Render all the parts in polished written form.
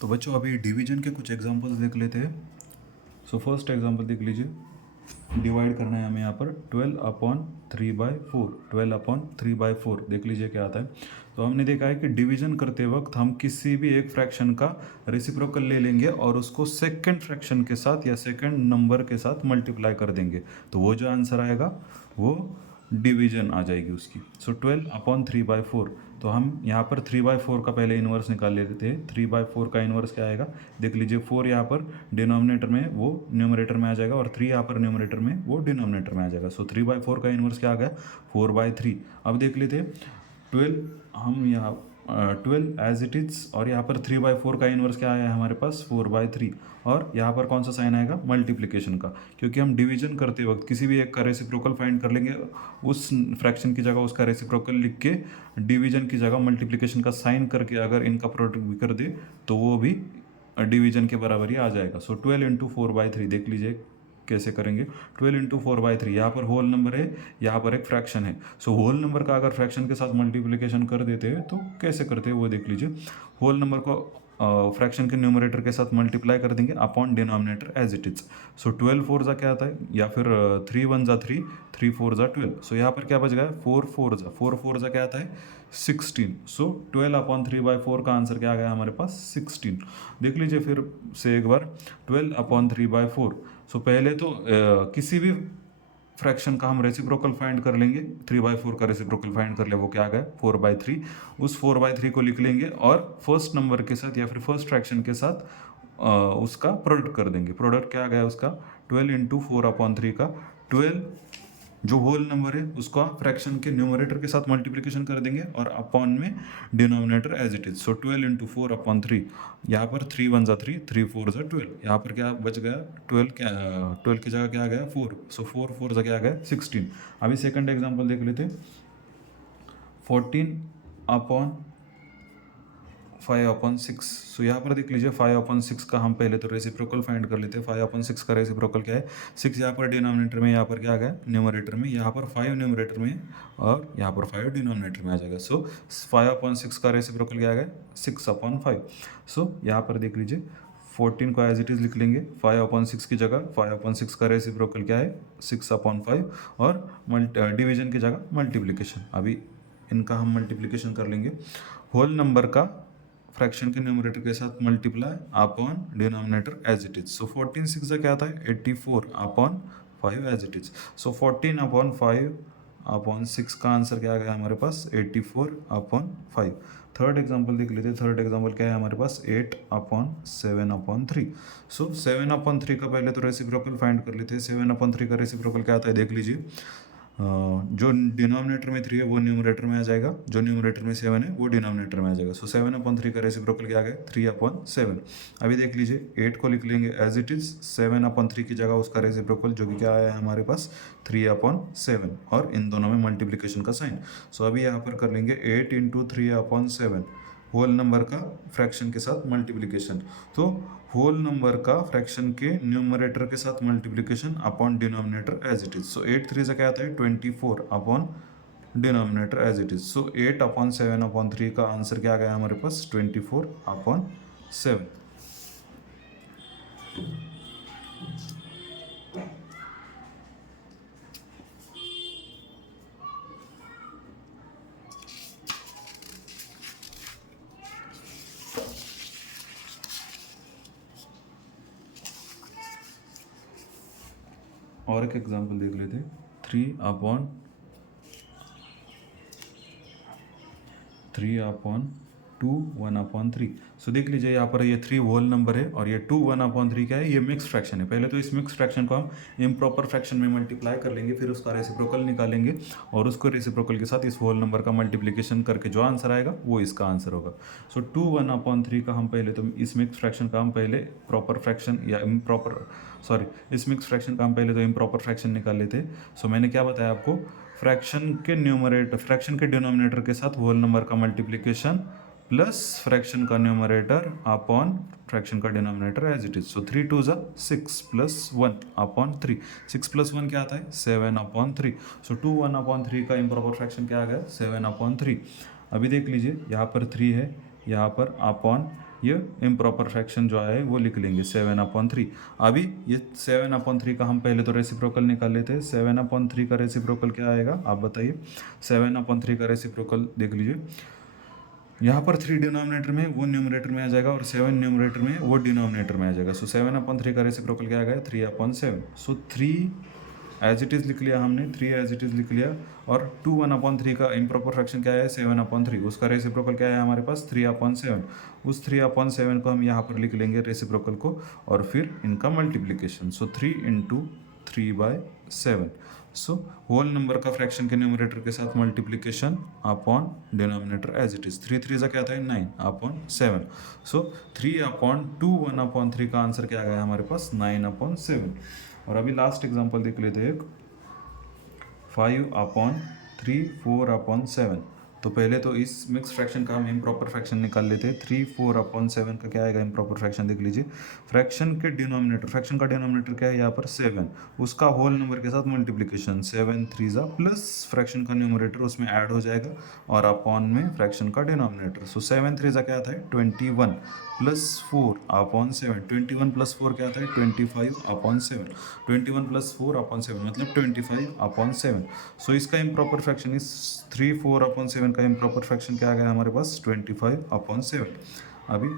तो बच्चों अभी डिवीजन के कुछ एग्जांपल्स देख लेते हैं। सो फर्स्ट एग्जांपल देख लीजिए, डिवाइड करना है हमें यहाँ पर 12/3/4। 12/3/4 देख लीजिए क्या आता है। तो हमने देखा है कि डिवीजन करते वक्त हम किसी भी एक फ्रैक्शन का रेसिप्रोकल ले लेंगे और उसको सेकंड फ्रैक्शन के साथ या सेकंड नंबर के साथ मल्टीप्लाई कर देंगे, तो वो जो आंसर आएगा वो डिवीजन आ जाएगी उसकी। सो 12/3/4। तो हम यहाँ पर 3/4 का पहले इन्वर्स निकाल लेते थे। 3/4 का इन्वर्स क्या आएगा, देख लीजिए 4 यहाँ पर डिनोमिनेटर में वो न्यूमरेटर में आ जाएगा और 3 यहाँ पर न्यूमरेटर में वो डिनोमिनेटर में आ जाएगा। सो 3/4 का इन्वर्स क्या आ गया, 4/3। अब देख लेते 12, हम यहाँ 12 एज इट इज, और यहाँ पर 3/4 का इन्वर्स क्या आया है हमारे पास, 4/3। और यहाँ पर कौन सा साइन आएगा, मल्टीप्लिकेशन का, क्योंकि हम डिवीजन करते वक्त किसी भी एक का रेसिप्रोकल फाइंड कर लेंगे, उस फ्रैक्शन की जगह उसका रेसिप्रोकल लिख के डिवीजन की जगह मल्टीप्लिकेशन का साइन करके अगर इनका प्रोडक्ट भी कर दे तो वो भी डिवीजन के बराबर ही आ जाएगा। सो 12 × 4/3 देख लीजिए कैसे करेंगे। 12 × 4/3, यहाँ पर होल नंबर है, यहाँ पर एक फ्रैक्शन है। सो होल नंबर का अगर फ्रैक्शन के साथ मल्टीप्लिकेशन कर देते हैं तो कैसे करते हैं वो देख लीजिए। होल नंबर को फ्रैक्शन के न्यूमरेटर के साथ मल्टीप्लाई कर देंगे upon denominator as it is. So 12 4 क्या आता है, या फिर 3 1 3, 3 4 12। सो यहाँ पर क्या बच गया, 4 4 क्या आता है, 16। सो 12/3/4 का आंसर क्या आ गया हमारे पास, 16। देख लीजिए फिर से एक बार, 12/3/4। सो पहले तो किसी भी फ्रैक्शन का हम रेसिप्रोकल फाइंड कर लेंगे। 3/4 का रेसिप्रोकल फाइंड कर ले, वो क्या आ गया, 4/3। उस 4/3 को लिख लेंगे और फर्स्ट नंबर के साथ या फिर फर्स्ट फ्रैक्शन के साथ उसका प्रोडक्ट कर देंगे। प्रोडक्ट क्या आ गया उसका, 12 × 4/3 का 12 जो होल नंबर है उसका फ्रैक्शन के न्यूमरेटर के साथ मल्टीप्लिकेशन कर देंगे और अपॉन में denominator as it is. So 12 × 4/3, यहाँ पर 3 1 3, 3 4 12। यहाँ पर क्या बच गया, 12 की जगह क्या आ गया, 4। सो 4 क्या आ गया, 16। अभी सेकंड एग्जांपल देख लेते, 14/5/6। सो यहाँ पर देख लीजिए 5/6 का हम पहले तो रेसिप्रोकल फाइंड कर लेते हैं। 5/6 का रेसिप्रोकल क्या है, 6 यहाँ पर डिनोमिनेटर में, यहाँ पर क्या आ गया, न्यूमरेटर में, यहाँ पर 5 न्यूमरेटर में और यहाँ पर 5 डिनोमिनेटर में आ जाएगा। सो 5/6 का रेसिप्रोकल क्या आ गया, 6/5। सो यहाँ पर देख लीजिए 14 को एज इट इज़ लिख लेंगे। 5/6 की जगह 5/6 का रेसिप्रोकल क्या है, 6/5, और डिवीजन की जगह मल्टीप्लिकेशन। अभी इनका हम मल्टीप्लिकेशन कर लेंगे। होल नंबर का फ्रैक्शन के न्यूमरेटर के साथ multiply upon denominator as it is. So 14 6 क्या आता है, 84/5 एज इट इज। सो 14/5/6 का आंसर क्या आ गया हमारे पास, 84/5। थर्ड एग्जांपल देख लेते हैं। थर्ड एग्जांपल क्या है हमारे पास, 8/7/3। सो 7/3 का पहले तो रेसिप्रोकल फाइंड कर लेते हैं। 7/3 का रेसिप्रोकल क्या आता है, देख लीजिए, जो डिनोमिनेटर में 3 है वो न्यूमरेटर में आ जाएगा, जो न्यूमरेटर में 7 है वो डिनोमिनेटर में आ जाएगा। सो 7/3 का रेसिप्रोकल क्या आ गया, 3/7। अभी देख लीजिए 8 को लिख लेंगे एज इट इज। 7/3 की जगह उसका रेसिप्रोकल जो कि क्या आया है हमारे पास, 3/7, और इन दोनों में मल्टीप्लिकेशन का साइन। सो अभी यहाँ पर कर लेंगे 8 × 3/7, होल नंबर का फ्रैक्शन के साथ मल्टीप्लिकेशन। तो होल नंबर का फ्रैक्शन के न्यूमरेटर के साथ multiplication upon denominator as it is. So 8 3 से क्या आता है, 24 upon denominator as it is. So 8/7/3 का आंसर क्या आ गया हमारे पास, 24/7। और एक एग्जांपल देख लेते, 3/2 1/3। सो देख लीजिए यहाँ पर ये 3 होल नंबर है और ये 2 1/3 क्या है, ये मिक्स फ्रैक्शन है। पहले तो इस मिक्स फ्रैक्शन को हम इम्प्रॉपर फ्रैक्शन में मल्टीप्लाई कर लेंगे, फिर उसका रेसिप्रोकल निकालेंगे और उसको रेसिप्रोकल के साथ इस होल नंबर का मल्टीप्लिकेशन करके जो आंसर आएगा वो इसका आंसर होगा। सो 2 1/3 का हम पहले तो इस मिक्स फ्रैक्शन का हम पहले प्रॉपर फ्रैक्शन या इम्प्रॉपर, सॉरी, इस मिक्स फ्रैक्शन का हम पहले तो इम्प्रॉपर फ्रैक्शन निकाल लेते हैं। सो मैंने क्या बताया आपको, फ्रैक्शन के डिनोमिनेटर के साथ होल नंबर का मल्टीप्लिकेशन प्लस फ्रैक्शन का न्यूमरेटर अपॉन फ्रैक्शन का denominator as it is. So 3 2 6 + 1/3। 6 + 1 क्या आता है, 7/3। सो 2 1/3 का इम्प्रॉपर फ्रैक्शन क्या आ गया, 7/3। अभी देख लीजिए यहाँ पर 3 है, यहाँ पर अपॉन ये इम्प्रॉपर फ्रैक्शन जो आया है वो लिख लेंगे 7/3। अभी ये 7/3 का हम पहले तो रेसिप्रोकल निकाल लेते हैं। 7/3 का रेसिप्रोकल क्या आएगा आप बताइए। 7/3 का रेसिप्रोकल देख लीजिए, यहाँ पर 3 डिनोमिनेटर में, वो न्यूमरेटर में आ जाएगा और 7 न्यूमरेटर में, वो डिनोमिनेटर में आ जाएगा। सो 7/3 का रेसिप्रोकल क्या आ गया 3/7। सो 3 एज इट इज़ लिख लिया हमने, 3 एज इट इज़ लिख लिया। और 2/3 का इम्प्रॉपर फ्रैक्शन क्या है 7/3, उसका रेसिप्रोकल क्या है हमारे पास 3/7। उस 3/7 को हम यहाँ पर लिख लेंगे रेसिप्रोकल को, और फिर इनका multiplication. So 3 × 3/7। So whole number का फ्रैक्शन के न्यूमरेटर के साथ multiplication upon denominator as it is. 3 3 क्या था 9/7। सो 3/2 1/3 का आंसर क्या आ गया हमारे पास 9/7। और अभी लास्ट एग्जांपल देख लेते हैं, 5/3 4/7। तो पहले तो इस मिक्स फ्रैक्शन का हम इम्प्रॉपर फ्रैक्शन निकाल लेते हैं। 3 4/7 का क्या आएगा इम्प्रॉपर फ्रैक्शन देख लीजिए। फ्रैक्शन के डिनोमिनेटर, फ्रैक्शन का डिनोमिनेटर क्या है यहाँ पर 7, उसका होल नंबर के साथ मल्टीप्लिकेशन 7 3 प्लस फ्रैक्शन का न्यूमरेटर उसमें ऐड हो जाएगा और अपॉन में फ्रैक्शन का डिनोमिनेटर। सो 7 3 क्या आता है 21 प्लस 4/7। 21 प्लस 4 क्या आता है 25/7। 21 प्लस 4/7 मतलब 25/7। सो इसका इम्प्रॉपर फ्रैक्शन इस 3 4/7 का इम्प्रॉपर फ्रैक्शन क्या आ गया हमारे पास 25/7। अभी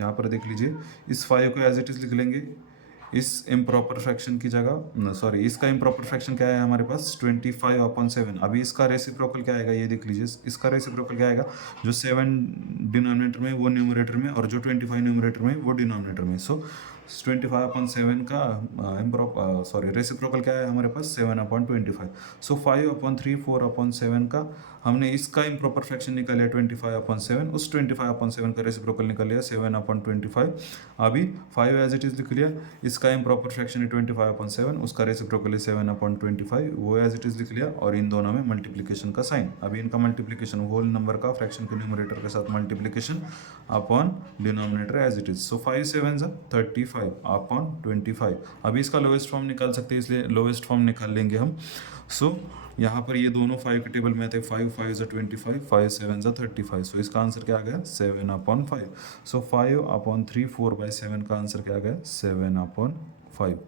यहाँ पर देख लीजिए, इस 5 को एज इट इज़ लिख लेंगे इस इम्प्रॉपर फ्रैक्शन की जगह, सॉरी इसका इम्प्रॉपर फ्रैक्शन क्या है हमारे पास 25/7। अभी इसका रेसिप्रोकल क्या आएगा ये देख लीजिए, इसका रेसिप्रोकल क्या आएगा, जो 7 डिनोमिनेटर में वो न्यूमरेटर में, और जो 25 न्यूमरेटर में वो डिनोमिनेटर में। सो 25/7 का सॉरी रेसिप्रोकल क्या है हमारे पास 7/25। सो 5/3 4/7 का हमने इसका इम्प्रॉपर फ्रैक्शन निकाल लिया 25/7, उस 25/7 का रेसिप्रोकल निकाल लिया 7/25। अभी 5 एज इट इज़ लिख लिया, इसका इम्प्रॉपर फ्रैक्शन है 25/7, उसका रेसिप्रोकल है 7/25, वो एज इट इज़ लिख लिया, और इन दोनों में मल्टीप्लिकेशन का साइन। अभी इनका मल्टीप्लिकेशन होल नंबर का फ्रैक्शन के न्यूमरेटर के साथ multiplication upon denominator as it is. So 5 7 35/25। अभी इसका लोएस्ट फॉर्म निकाल सकते हैं, इसलिए लोएस्ट फॉर्म निकाल लेंगे हम। सो यहाँ पर ये दोनों 5 के टेबल में थे, 5 5 25, 5 7 35। सो इसका आंसर क्या आ गया 7/5। सो 5/3 4/7 का आंसर क्या आ गया 7/5।